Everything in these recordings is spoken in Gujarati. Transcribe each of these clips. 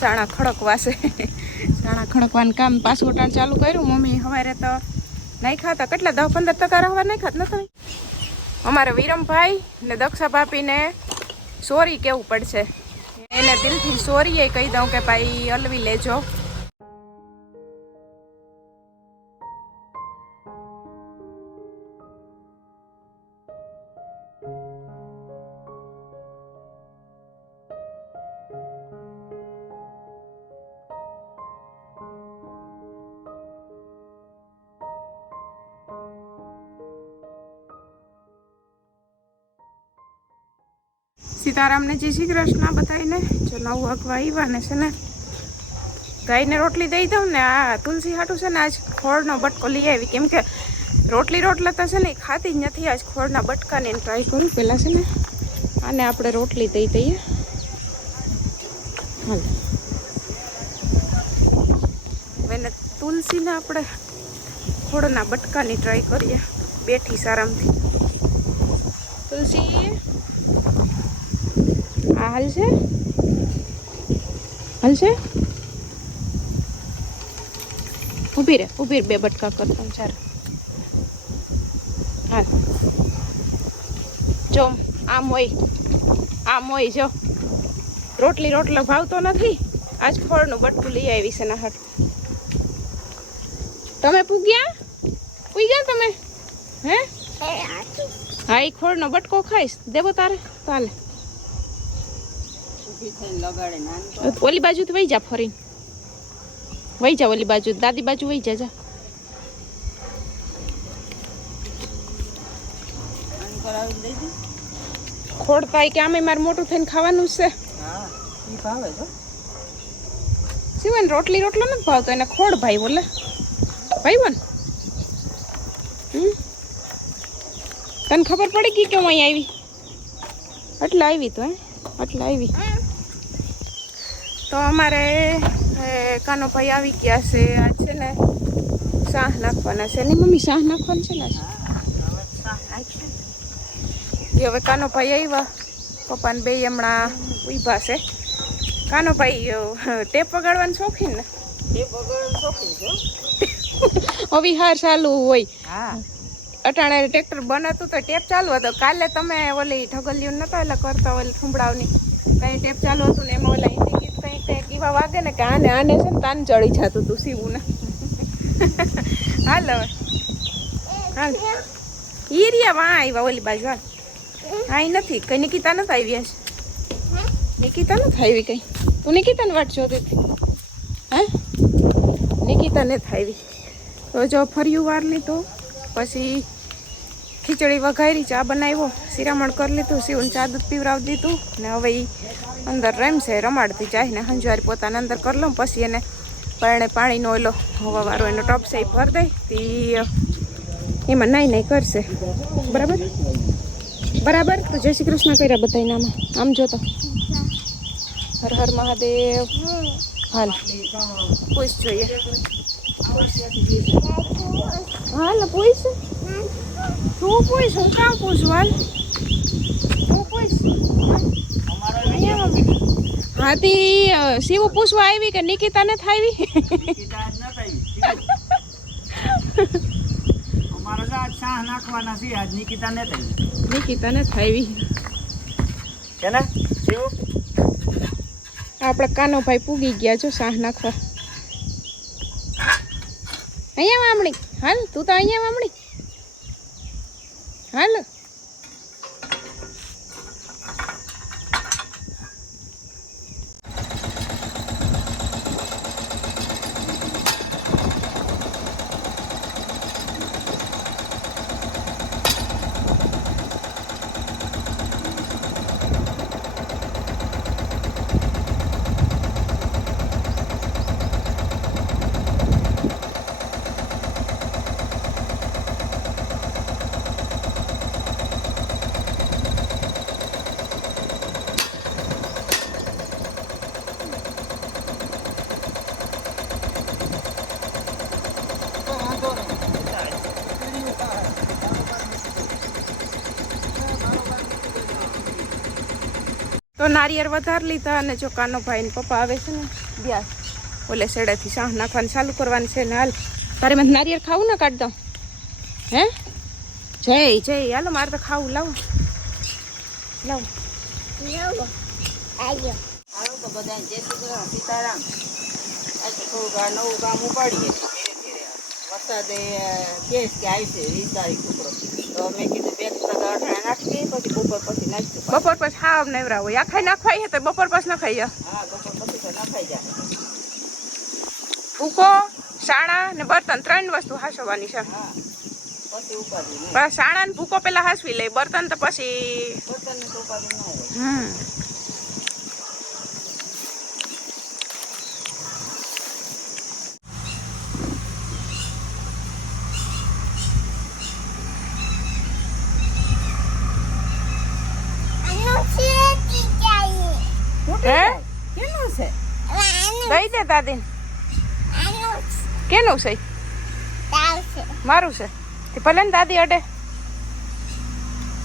સાણા ખડકવાશે. સાણા ખડકવાનું કામ પાછું ઉટાણ ચાલુ કર્યું. મમ્મી હવારે તો નહીં ખાતા. કેટલા દસ પંદર ટકા રહેવા નહીં ખાત? નથી અમારે વિરમભાઈ ને દક્ષા ભાભીને સોરી કેવું પડશે? એને દિલથી સોરી એ કહી દઉં કે, ભાઈ, અલવી લેજો. સીતારામને જય શ્રી કૃષ્ણ બધાને જો નવું અગવા આવ્યા ને છે ને, ગાયને રોટલી દઈ દઉં ને આ તુલસી હાટું છે ને આજ ખોળનો બટકો લઈ આવી. કેમ કે રોટલી રોટલા તો છે ને ખાતી જ નથી, આજ ખોળના બટકાને ટ્રાય કરું. પહેલાં છે ને આને આપણે રોટલી દઈ દઈએ. હાલ. એને તુલસીને આપણે ખોળના બટકાની ટ્રાય કરીએ. બેઠી સારામથી તુલસી આ હાલ છે? હાલ છે? ઊભી રે ઊભી બે બટકા કરતા ચાર. હાલ. જો આમ હોય આમ હોય જો. રોટલી રોટલો ભાવતો નથી. આજ ફળનું બટકું લઈ આવી છે ના તમે પૂગ્યા? પૂગ્યા તમે? હે? હા એ ખોળનો બટકો ખાઈશ. દેવો તારે? ચાલે ઓલી બાજુ તો વહી જા ફરી વહી જા ઓલી બાજુ દાદી બાજુ વહી જા જા. ખોડતા કે આમે મારે મોટું થઈને ખાવાનું છે. છે. શિવન રોટલી રોટલો નથી ભાવતો એને ખોડ ભાઈ બોલે. ભાઈ બોલ. તને ખબર પડી ગઈ કે હું અહીં આવી? એટલે આવી તો હે? એટલે આવી. તો અમારે કાનોભાઈ આવી ગયા છે. આ છે ને શાહ નાખવાના છે. ની મમ્મી શાહ નાખવાનું છે ને? હવે કાનોભાઈ આવ્યા. પપ્પાને બે હમણાં ઊભા છે. કાનોભાઈ ટેપ વગાડવાનું શોખીન ને? હવે હાર ચાલુ હોય. અટાણે ટ્રેક્ટર બનાતું તો ટેપ ચાલુ હતો. કાલે તમે ઓલી ઢગલ્યું નતા એટલે કરતા ઓલી ઠુંબડાવની કઈ ટેપ ચાલુ હતું ને એમાં ઓલા કઈ એવા વાગે ને કે આને આને છે ને તાન ચડી જતું તું સીવું ને હાલ. હવે હાલ. ઈ રહ્યા વાં આવ્યા ઓલી બાજુ, હાલ. આઈ નથી. કઈ નિકિતા નથી આવી છે નિકિતા નથી આવી કઈ? તું નિકિતાને વાટ જોતી હતી. હે? નિકિતા થાવી તો જો ફર્યું વાર લીધું પછી ખીચડી વઘારી, ચા બનાવ્યો, શિરામણ કરી લીધું, શિવને ચા દૂધ પીવરાવી દીધું ને હવે એ અંદર રમશે, રમાડતી જાય ને હંજવારી પોતાને અંદર કરી લઉં, પછી એને પરણે પાણીનો ઓલો હવાવાળો એનો ટપ છે ભર દે તી એમાં નાઈ નાઈ કરશે. બરાબર? બરાબર? તો જય શ્રી કૃષ્ણ કર્યા બધા એનામાં આમ જોતો હર હર મહાદેવ. હાલ. પૂછ જોઈએ. હાલ, પૂછ. તું પૂછ હું કામ પૂછું હાલ તું પૂછ હાથી શિવ પૂછવા આવી કે નિકિતા ને આવી અમારે તો આજ શાહ નાખવાના આજ નિકિતા ને થઈ નિકિતા ને આવી કે ને શિવ? આપણે કાનોભાઈ પૂગી ગયા છો શાહ નાખવા. અહીંયા વામણી. હાલ તું તો અહીંયા વામણી? હાલ નારિયેળ વધારે લીધા અને જો કાનો ભાઈ પપ્પા આવે છે ને બ્યાસ. ઓલે સેડાથી શાહ નાખવાનું ચાલુ કરવાનું છે ને હાલ. તારે મને નારિયેળ ખાવું ને કાઢ દઉં. હે? જય જય. હાલો મારે તો ખાવું. લાવો. લાવો. હાલો તો બધા જય શ્રી કૃષ્ણ. સીતારામ. આજે થોડુંક નવું કામ ઉપાડીએ. વરસાદ કે આવશે વીસ તારીખ છોકરો તો મેં કીધું બે ટકા અઠાણે નાખી પછી બપોર પછી નાખ્યું બપોર પછી હા નેવરા હોય. આખા નાખવાય છે તો બપોર પછી નખાઈ જાય. હા બપોર પછી તો નખાઈ જાય. ભૂકો શાળા ને બર્તન ત્રણ વસ્તુ હાસવાની છે. હા પછી ઉપાડી નહીં. ને ભૂકો પેલા હાસવી લે બર્તન તો પછી બધાને તો ઉપાડી ન હોય. હમ હે કેનું છે દઈ દે દાદી કેનું છે? મારું છે? તે ભલે ને દાદી અડે.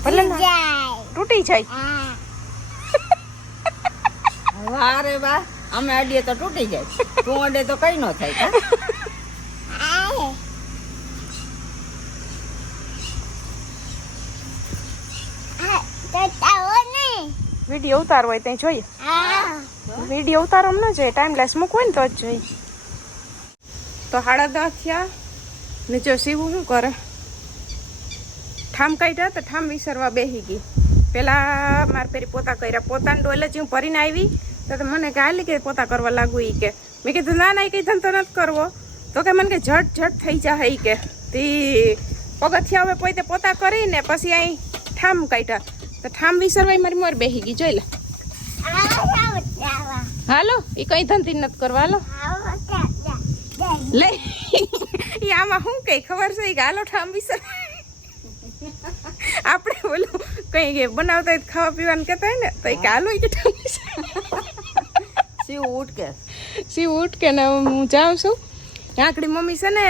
ભલે તૂટી જાય. વારે વાહ અમે અડીએ તો તૂટી જાય. તું અડે તો કઈ ન થાય વીડિયો ઉતારવો હોય ત્યાં જોઈએ. વીડિયો ઉતારો ન જોઈએ. ટાઈમ લેસ મૂકવો ને તો જ જોઈએ. તો સાડા દસ થયા. ને જો સીવું શું કરે? ઠામ કાઢ્યા તો ઠામ વિસરવા બેસી ગઈ. પેલા મારે પેરી પોતા કર્યા. પોતાની ડોલે જ હું ભરીને આવી. તો મને કે હાલી કે પોતા કરવા લાગુ એ કે. મેં કીધું ના ના એ કઈ ધંધો નથી કરવો. તો કે મને કે ઝટ ઝટ થઈ જાય એ કે. તી પગથિયા હવે પોતે પોતા કરીને પછી અહીં ઠામ કાઢ્યા. તો ઠામ વિસરવા મારી મોર બેસી ગઈ. જોઈ લે. હાલો એ કઈ ધંધી નથી કરવા હાલો. લે. ઈ આમાં શું કઈ ખબર છે? કે આલો ઠાંબી છે આપણે ઓલું કઈ કે બનાવતા હોય ખાવા પીવાનું કહેતા હોય ને તો એક કે ઈ કે ઠામ વિસર શિવ ઉઠકે. શિવ ઉઠ કે ને હું જાઉં છું. આંકડી મમ્મી છે ને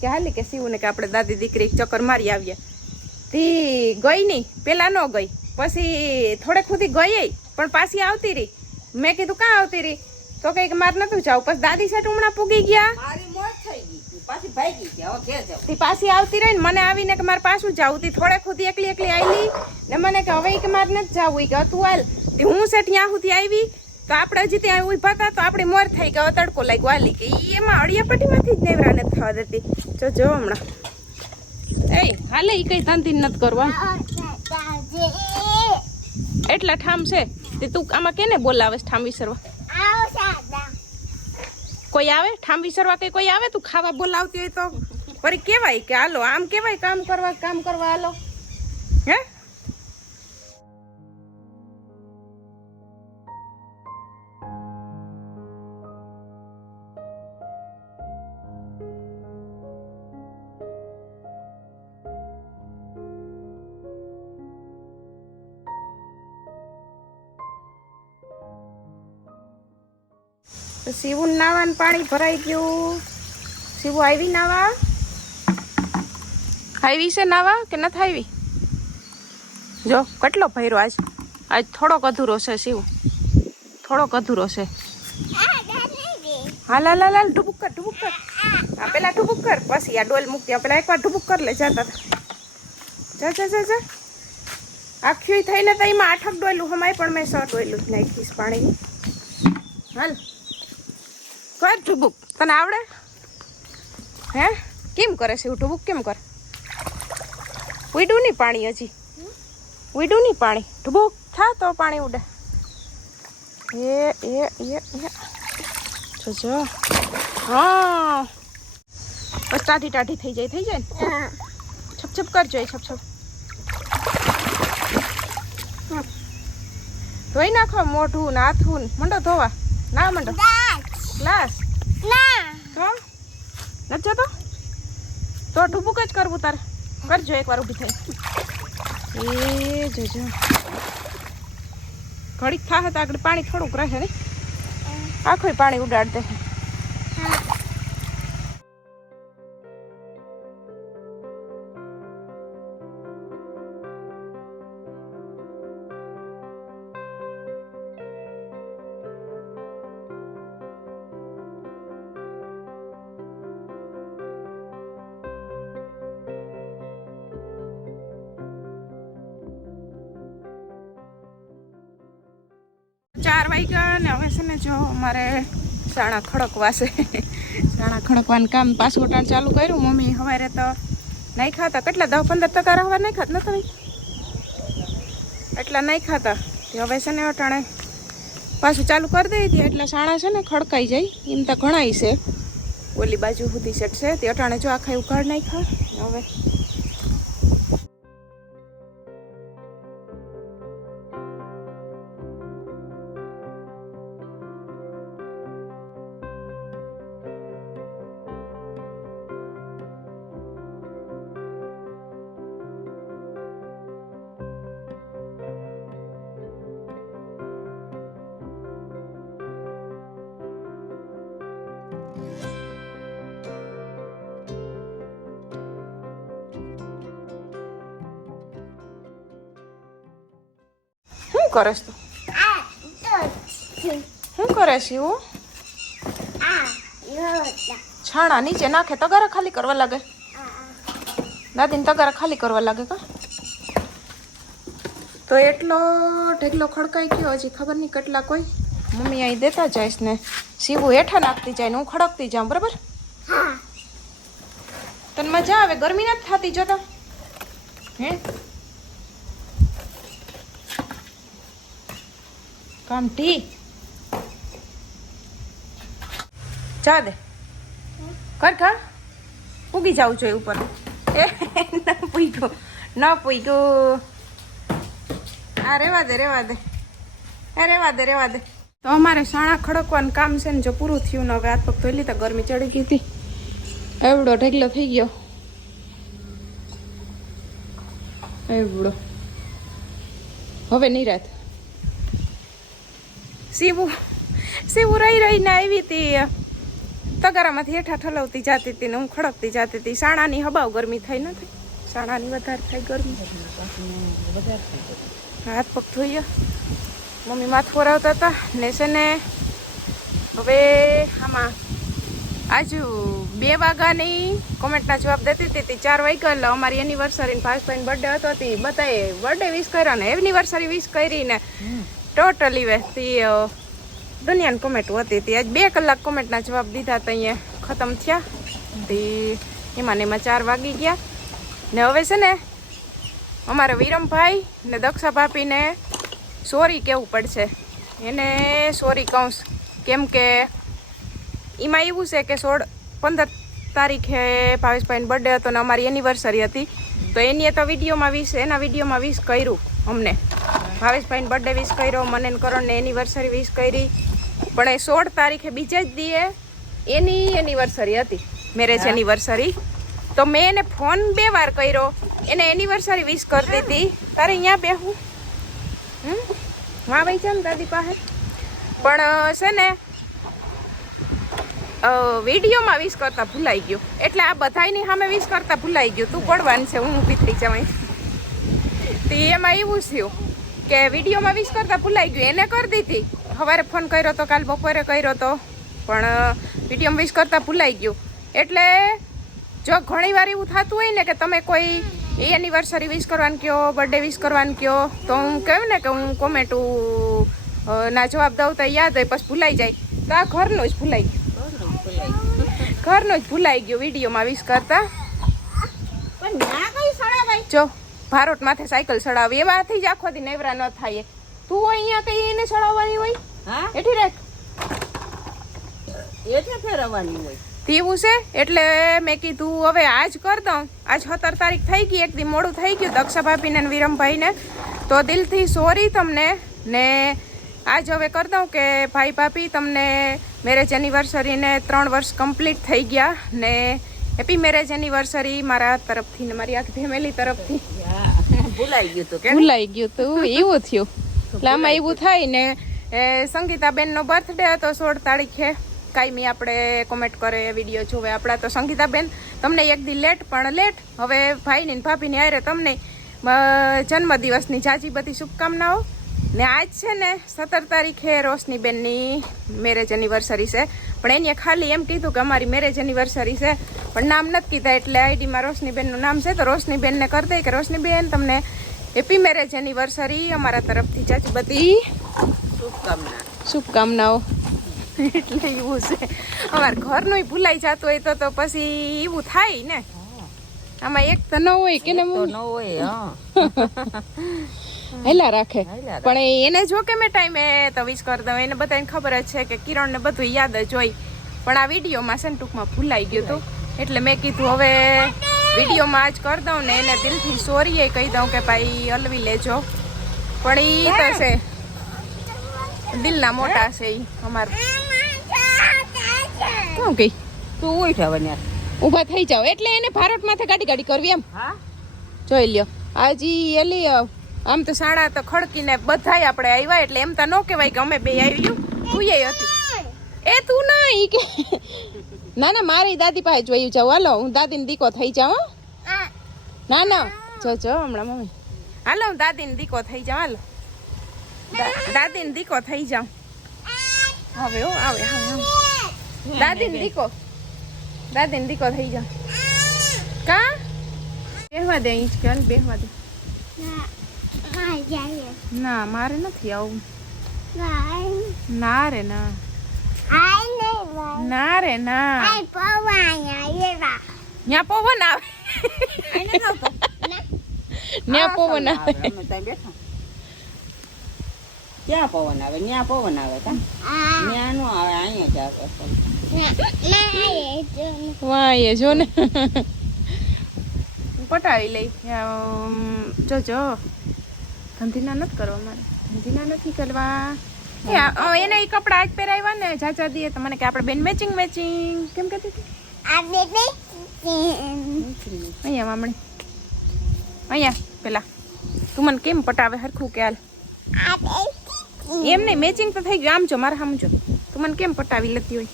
કે હાલી કે સીવું ને કે આપણે દાદી દીકરી ચક્કર મારી આવીએ. તી ગઈ નહીં પેલા ન ગઈ. પછી થોડેક સુધી ગઈ પણ પાછી આવતી રહી. મેં કીધું કાં આવતી રહી? તો કઈ મારે નતું જાવ. પછી દાદી સેટ હમણાં પૂગી ગયા. મારી મોત થઈ ગઈ પાછી ભાગી ગયા. હવે ઘેર તી પાછી આવતી રહી ને મને આવીને કે મારે પાછું જાવું. તી થોડે ખુદી એકલી એકલી આવી ને મને કે હવે એક કે મારે નથી જાવું. કે તું હાલ. તે હું સેટ ત્યાં સુધી આવી. તો આપણે હજી ત્યાં ઊભા હતા તો આપણે મોર થઈ ગયો તડકો લાગ્યો હાલી કે એમાં અડિયાપટ્ટીમાંથી જ નેવરા નથી થવા દેતી. જો જો હમણાં. એ હાલે એ કઈ ધંધી નથી કરવા. એટલા ઠામ છે. તે તું આમાં કેને બોલાવે છે ઠામ વિસરવા? કોઈ આવે? ઠામ વિસરવા કે કોઈ આવે? તું ખાવા બોલાવતી હોય તો. વળી કેવાય કે, હાલો, આમ કેવાય કામ કરવા કામ કરવા હાલો. હે? તો શિવું નાવાનું પાણી ભરાઈ ગયું. શિવું આવી નાવા? આવી છે નાવા કે નથી આવી? જો, કેટલો ભર્યો આજ? આજ થોડોક અધૂરો છે શિવ. થોડોક અધૂરો છે. હા લા હાલ હાલ, ઢુબુક કર ઢુબુક કર. હા પેલા ઢુબુક કર, પછી આ ડોલ મૂકતી પેલા એકવાર ઢુબુક કર લે જતા જા જા. જા જા આખી થઈને તો એમાં આઠક ડોયલું, હમાય પણ મેં સો ડોયલું જ નાખીશ પાણી હાલ. કર ઢુબુક તને આવડે? હે? કેમ કરે છે ઢુબુક કેમ કરે? ઉડ્યું નહીં પાણી હજી. ઉડ્યું નહીં પાણી. ઢુબુક થા તો પાણી ઉડે. એ એ એ એ. જો જો. હા. બસ ટાઢી ટાઢી થઈ જાય થઈ જાય ને? છપ છપ કરજો એ, છપ છપ. ધોઈ નાખો, મોઢું ને હાથું ને, મંડો ધોવા. ના, મંડો? ગ્લાસ તો નથી જતો? તો ઠુબુક જ કરવું તારે. કરજો એકવાર ઊભી થઈ એ જોજો. ઘડીક થાહે તો આગળ પાણી થોડુંક રહે ને આખોય પાણી ઉડાડ દે વાગ્યા ને હવે છે ને જો મારે સાણા ખડકવા છે. સાણા ખડકવાનું કામ પાછું ચાલુ કર્યું. મમ્મી સવારે તો નહીં ખાતા. કેટલા? દસ પંદર ટકા હવા નહીં ખાત? નતા એટલા નહીં ખાતા. હવે છે ને અટાણે પાછું ચાલુ કરી દઈ હતી. એટલે સાણા છે ને ખડકાઈ જાય. એમ તો ઘણાય છે. ઓલી બાજુ સુધી છે તે અટાણે જો આખા ઉઘાડ નાખ્યા હવે શું તું? શું કરે છે એવું છાણા નીચે નાખે તગારા ખાલી કરવા લાગે. દાદીને તગારા ખાલી કરવા લાગે કા? તો એટલો ઢેકલો ખડકાઈ ગયો હજી ખબર નહીં કેટલા કોઈ. મમ્મી અહીં દેતા જઈશ ને. સીવું હેઠા નાખતી જાય ને હું ખડકતી જાઉં બરાબર? તને મજા આવે? ગરમી નથી થતી જોતા? હે? કામ ટી જા દે. કર ખા ઉગી જાવું જોઈએ ઉપર. એ, ન પૂગ્યો ન પૂગ્યો આ રેવા દે રેવા દે. એ, રેવા દે રેવા દે. તો અમારે સાણા ખડકવાનું કામ છે ને જો પૂરું થયું ને હવે હાથ પગ ધોઈ લીધા, ગરમી ચડી ગઈ હતી. એવડો ઢગલો થઈ ગયો. એવડો. હવે નિરાત. સીવું સીવું રહી રહીને આવી હતી. તગારામાંથી હેઠા ઠલવતી જતી હતી ને હું ખડકતી જતી હતી. સાણાની હબાવ ગરમી થઈ નથી સાણાની વધારે થાય ગરમી. હાથ પગ ધોઈએ. મમ્મી માથું ફોરાવતા હતા. ને છે ને હવે આમાં આજુ બે વાગ્યાની કોમેન્ટના જવાબ દેતી હતી. તે ચાર વાગ્યા, એટલે અમારી એનિવર્સરી ભાઈભાઈ બર્થડે હતો. હતી બધાએ બર્થડે વિશ કર્યા ને એનિવર્સરી વિશ કરીને ટોટલી વે. તી દુનિયાની કોમેન્ટ હતી હતી. આજ બે કલાક કોમેન્ટના જવાબ દીધા તો અહીંયા. ખતમ થયા. તે એમાં ને એમાં ચાર વાગી ગયા. ને હવે છે ને, અમારે વિરમભાઈ ને દક્ષા ભાભીને સોરી કહેવું પડશે. એને સોરી કહું કેમ કે એમાં એવું છે કે સોળ, પંદર તારીખે ભાવેશભાઈનો બર્થડે હતો ને અમારી એનિવર્સરી હતી. તો એની તો વિડીયોમાં વીસ, એના વિડીયોમાં વીસ કર્યું અમને. ભાવેશભાઈનો બર્થડે વિશ કર્યો મને ને કરણને એનિવર્સરી વિશ કરી. પણ એ સોળ તારીખે બીજા જ દીએ એની એનિવર્સરી હતી મેરેજ એનિવર્સરી તો મેં એને ફોન બે વાર કર્યો એને એનિવર્સરી વિશ કરતી હતી તારે અહીંયા બેહું. હમ? હા ભાઈ ચાલ દાદી પાસે. પણ છે ને વિડીયોમાં વિશ કરતા ભૂલાઈ ગયું. એટલે આ બધાની સામે વિશ કરતા ભૂલાઈ ગયું. તું પડવાનું છે હું ઊભી થઈ જવાય તો એમાં એવું થયું. કે વિડીયોમાં વિશ કરતા ભૂલાઈ ગયું એને કરી દીધી. સવારે ફોન કર્યો તો કાલ બપોરે કર્યો તો. પણ વિડીયોમાં વિશ કરતા ભૂલાઈ ગયું. એટલે જો ઘણી વાર એવું થતું હોય ને કે તમે કોઈ એનિવર્સરી વિશ કરવાનું કહો બર્થડે વિશ કરવાનું કહો તો હું કહ્યું ને કે હું કોમેન્ટ ના જવાબ દઉં તો યાદ હોય પછી ભૂલાઈ જાય. તો આ ઘરનું જ ભૂલાઈ ગયું. ઘરનું જ ભૂલાઈ ગયું વિડીયોમાં વિશ કરતા જો ભારોટ માથે સાયકલ ચડાવી એવાથી જ આખો દી નેવરા ન થાય તું અહીંયા કઈ એને ચડાવવાની હોય? હા? એઠી રાખ. એ ફેરવવાની હોય. તેવું છે એટલે મેં કીધું હવે આજ કર દઉં. આજ સત્તર તારીખ થઈ ગઈ એક દી મોડું થઈ ગયું દક્ષા ભાભીને ને વિરમભાઈને. તો દિલથી સોરી તમને ને આજ હવે કરી દઉં કે ભાઈ ભાભી તમને મેરેજ એનિવર્સરીને ત્રણ વર્ષ કમ્પ્લીટ થઈ ગયા ને હેપી મેરેજ એનિવર્સરી મારા તરફથી ને મારી આખી ફેમિલી તરફથી. ભૂલાઈ ગયું તું કે ભૂલાઈ ગયું તું એવું થયું. એટલે આમાં એવું થાય ને એ સંગીતાબેનનો બર્થડે હતો સોળ તારીખે. કાયમી આપણે કોમેન્ટ કરે વીડિયો જોવે. આપણા તો સંગીતાબેન તમને એક દી લેટ પણ લેટ હવે ભાઈની ને ભાભીની આયરે તમને જન્મદિવસની જાજી બધી શુભકામનાઓ. ને આજ છે ને સત્તર તારીખે રોશનીબેનની મેરેજ એનિવર્સરી છે. પણ એને ખાલી એમ કીધું કે અમારી મેરેજ એનિવર્સરી છે. પણ નામ નથી કીધા એટલે આઈડીમાં રોશનીબેનનું નામ છે. તો રોશનીબેનને કરી દે કે રોશનીબેન તમને હેપી મેરેજ એનિવર્સરી અમારા તરફથી ચાચી બધી શુભકામના. શુભકામનાઓ. એટલે એવું છે. અમારે ઘરનું ભૂલાઈ જતું હોય તો તો પછી એવું થાય ને. આમાં એક તો ન હોય કે ને હોય હા. હેલા રાખે. પણ એને જો કે મેં ટાઈમે તો વિશ કરી દઉં એને બધાને ખબર જ છે કે કિરણ ને બધું યાદ જ હોય. પણ આ વિડીયોમાં છે ને ટૂંકમાં ભૂલાઈ ગયું હતું એટલે મેં કીધું હવે વિડીયોમાં આજ કરી દઉં ને એને દિલથી સોરી એ કહી દઉં કે ભાઈ અલવી લેજો. પણ ઈ તો છે દિલના મોટા છે ઈ અમાર. શું કઈ તું ઉઠ હવે ન્યા. ઊભા થઈ જાઓ. એટલે એને ભારતમાંથી ગાડી ગાડી કરવી એમ. હા? જોઈ લ્યો. આજી એલી આમ તો સાડા તો ખડકીને બધાય આપણે આવ્યા એટલે એમ તો ન કહેવાય કે અમે બે આવ્યું તું એ હતી. એ તું ના ઈ કે ના ના મારી દાદી પાસે જોયું જાવ હાલો હું દાદીને દીકો થઈ જાઉં ના ના. જો જો હમણાં મમ્મી. હાલો હું દાદીને દીકો થઈ જાઉં હાલો. દાદીને દીકો થઈ જાઉં. હવે હો આવે હા હા દાદીને દીકો. દાદીને દીકો થઈ જાઉં. કા? બેહવા દે અહીં જ કે બેહવા દે. ના. મારે નથી આવું ના રે ના ના રે ના ન્યા પવન આવે ન્યા પવન આવે અમે ત્યાં બેઠા ક્યાં પવન આવે ન્યા પવન આવે કા ન્યા નો આવે અહીંયા જ આવે વાહ એ જો ને હું પટાવી લઈ અમ, જો જો ધંધીના નથી કરવા મારે. ધંધીના નથી કરવા. એને એ કપડા આજ પહેરાવ્યા ને ચાચા દીએ તો મને કે આપણે બેન મેચિંગ મેચિંગ કેમ કહેતી હતી? અહીંયા મામણી અહીંયા, પેલા. તું મને કેમ પટાવે હરખું કે હાલ? એમ નહીં મેચિંગ તો થઈ ગયું. આમ જો, મારે સમજો તું મને કેમ પટાવી લેતી હોય?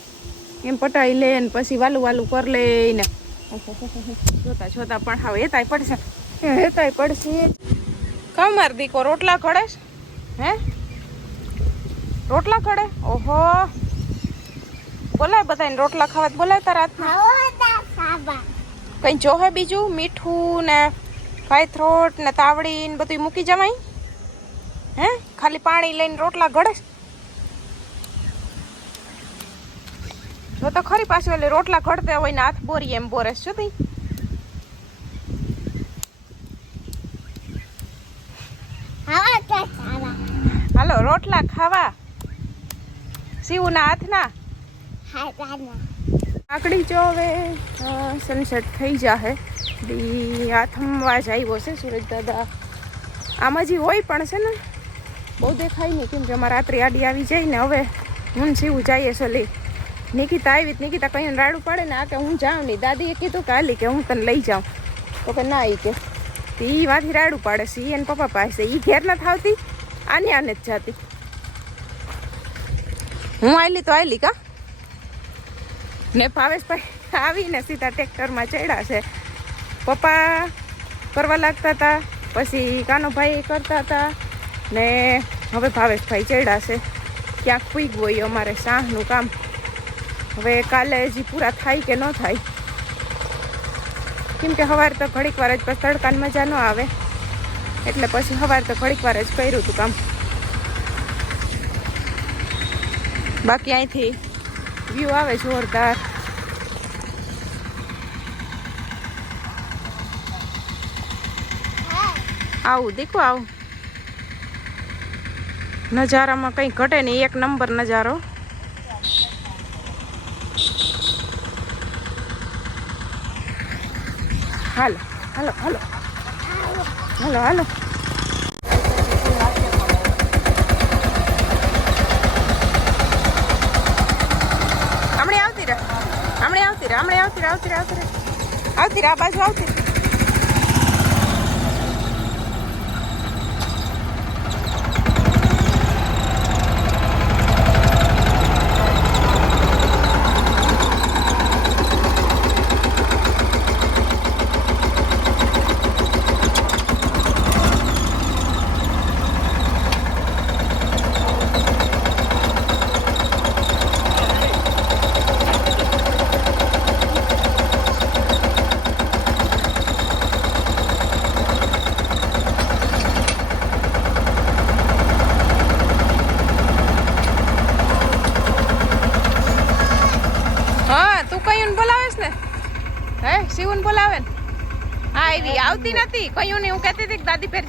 એમ પટાવી લે ને, પછી વાલું વાલું કર લે ને. જોતા જોતા પણ હવે હેતાય પડશે. હેતાય પડશે. કમર દીકો રોટલા ખડે હે? રોટલા ખડે? ઓહો. બોલાય બધાને રોટલા ખાવા બોલાય તારા હાથમાં. કઈ જોહે બીજું? મીઠું ને કાયથરોટ ને તાવડી ને બધું મૂકી જવાય? હે? ખાલી પાણી લઈને રોટલા ઘડે જો તો ખરી પાછું એટલે રોટલા ઘડતા હોય ને હાથ બોરી એમ બોરે શું થઈ હાલો રોટલા ખાવા. શિવના હાથના. આકડી જો હવે સનસેટ થઈ જાહે. દી આથમવા જ આવ્યો છે સુરજ દાદા. આમાં જે હોય પણ છે ને બહુ દેખાય નહીં. કેમ કે અમારે રાત્રે આડી આવી જાય ને હવે હું શિવ જઈએ છે લે નિકિતા આવી નિકિતા કહીને રાડું પાડે ને આ કે હું જાઉં નહીં. દાદીએ કીધું કે હાલી કે હું તને લઈ જાઉં. તો કે ના એ કે. એ વાથી રાડું પાડે છે. ઈ એને પપ્પા પાસે. એ ઘેર નથી આવતી. આને આને જ જાતી. હું આવેલી તો આવેલી કા? ને ભાવેશભાઈ આવીને સીધા ટ્રેક્ટરમાં ચડ્યા છે. પપ્પા કરવા લાગતા હતા, પછી કાનુભાઈ કરતા હતા, ને હવે ભાવેશભાઈ ચડ્યા છે. ક્યાંક પૂગ હોય અમારે શાહનું કામ. હવે કાલે હજી પૂરા થાય કે ન થાય? કેમ કે સવારે તો ઘડીક વાર જ પછી તડકાની મજા ન આવે. એટલે પછી સવારે તો ઘડીક વાર જ કર્યું હતું કામ. બાકી અહીંથી વ્યૂ આવે જોરદાર. આવું દેખો આવું. નજારામાં કંઈ ઘટે નહીં, એક નંબર નજારો. હાલો હાલો. હાલો. હાલો હાલો. હમણાં આવતી રહે હમણે આવતી રહે આવતી રહે આવતી રહે આવતી રહે આવતી રહે આ બાજુ આવતી.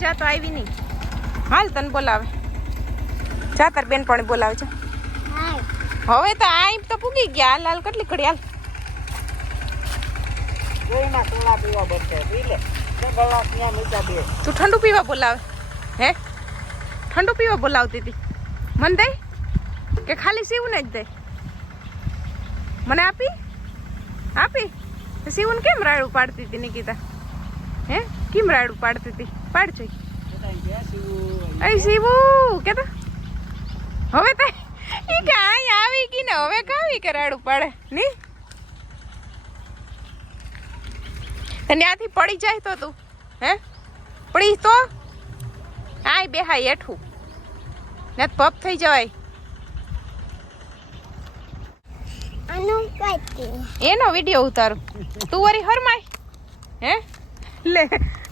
જા તો આવી નહીં. હાલ તને બોલાવે. જા તાર બેન પણ બોલાવે છે હવે તો આ તો પૂગી ગયા. હાલ હાલ કેટલી ઘડી હાલ. તું ઠંડુ પીવા બોલાવે. હે? ઠંડુ પીવા બોલાવતી હતી. મને દે કે ખાલી શિવને જ દે. મને આપી? આપી? તો શિવને કેમ રાયડું પાડતી હતી નિકિતા? હે? કેમ રાયડું પાડતી હતી? પાડ જોઈ એ શિવુ કે તો? હવે તો ઈ કે અહીં આવી ગઈ ને હવે કાવી કરાડું પાડે ની? તને આથી પડી જાય તો તું હે? પડી તો? આય બેહાય હેઠું. ને પપ થઈ જવાય. એનો વીડિયો ઉતારું. તું વરી હરમાય હે? લે.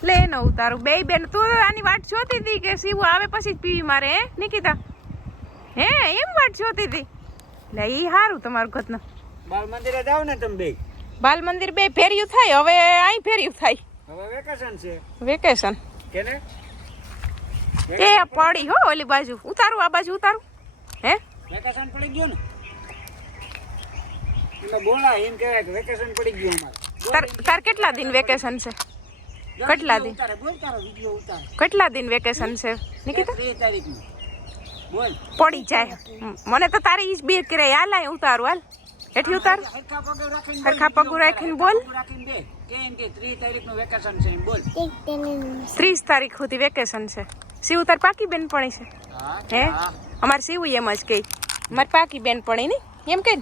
લે ન ઉતારું. બે બેન તું આની વાટ જોતી હતી કે શિવ આવે પછી જ પીવી મારે હે નિકિતા? હે એમ વાટ જોતી હતી. લે ઈ હારું તમારું ઘટના. બાલ મંદિરે જાવ ને તમે બે. બાલ મંદિર બે ફેર્યું થાય હવે અહીં ફેર્યું થાય. હવે વેકેશન છે. વેકેશન. કેને? એ પડી હો ઓલી બાજુ. ઉતારું આ બાજુ ઉતારું. હે? વેકેશન પડી ગયું ને? બોલા એમ કહેવાય કે વેકેશન પડી ગયું અમારે. તાર કેટલા દિન વેકેશન છે? કેટલા વીડિયો દી? ઉતારે બોલ તારો વીડિયો ઉતાર. કેટલા દિન વેકેશન છે નિકિતા? બોલ. પડી જાય. મને તો તારી ઈજ બે કરે હાલ આય ઉતારું હાલ. હેઠી ઉતાર. સરખા પગે રાખીને બોલ. ત્રીસ તારીખ સુધી વેકેશન છે. શિવ તાર પાકી બેન પડી છે. હે અમારે શિવ એમ જ કહી મારી પાકી બેનપણી ની? એમ કે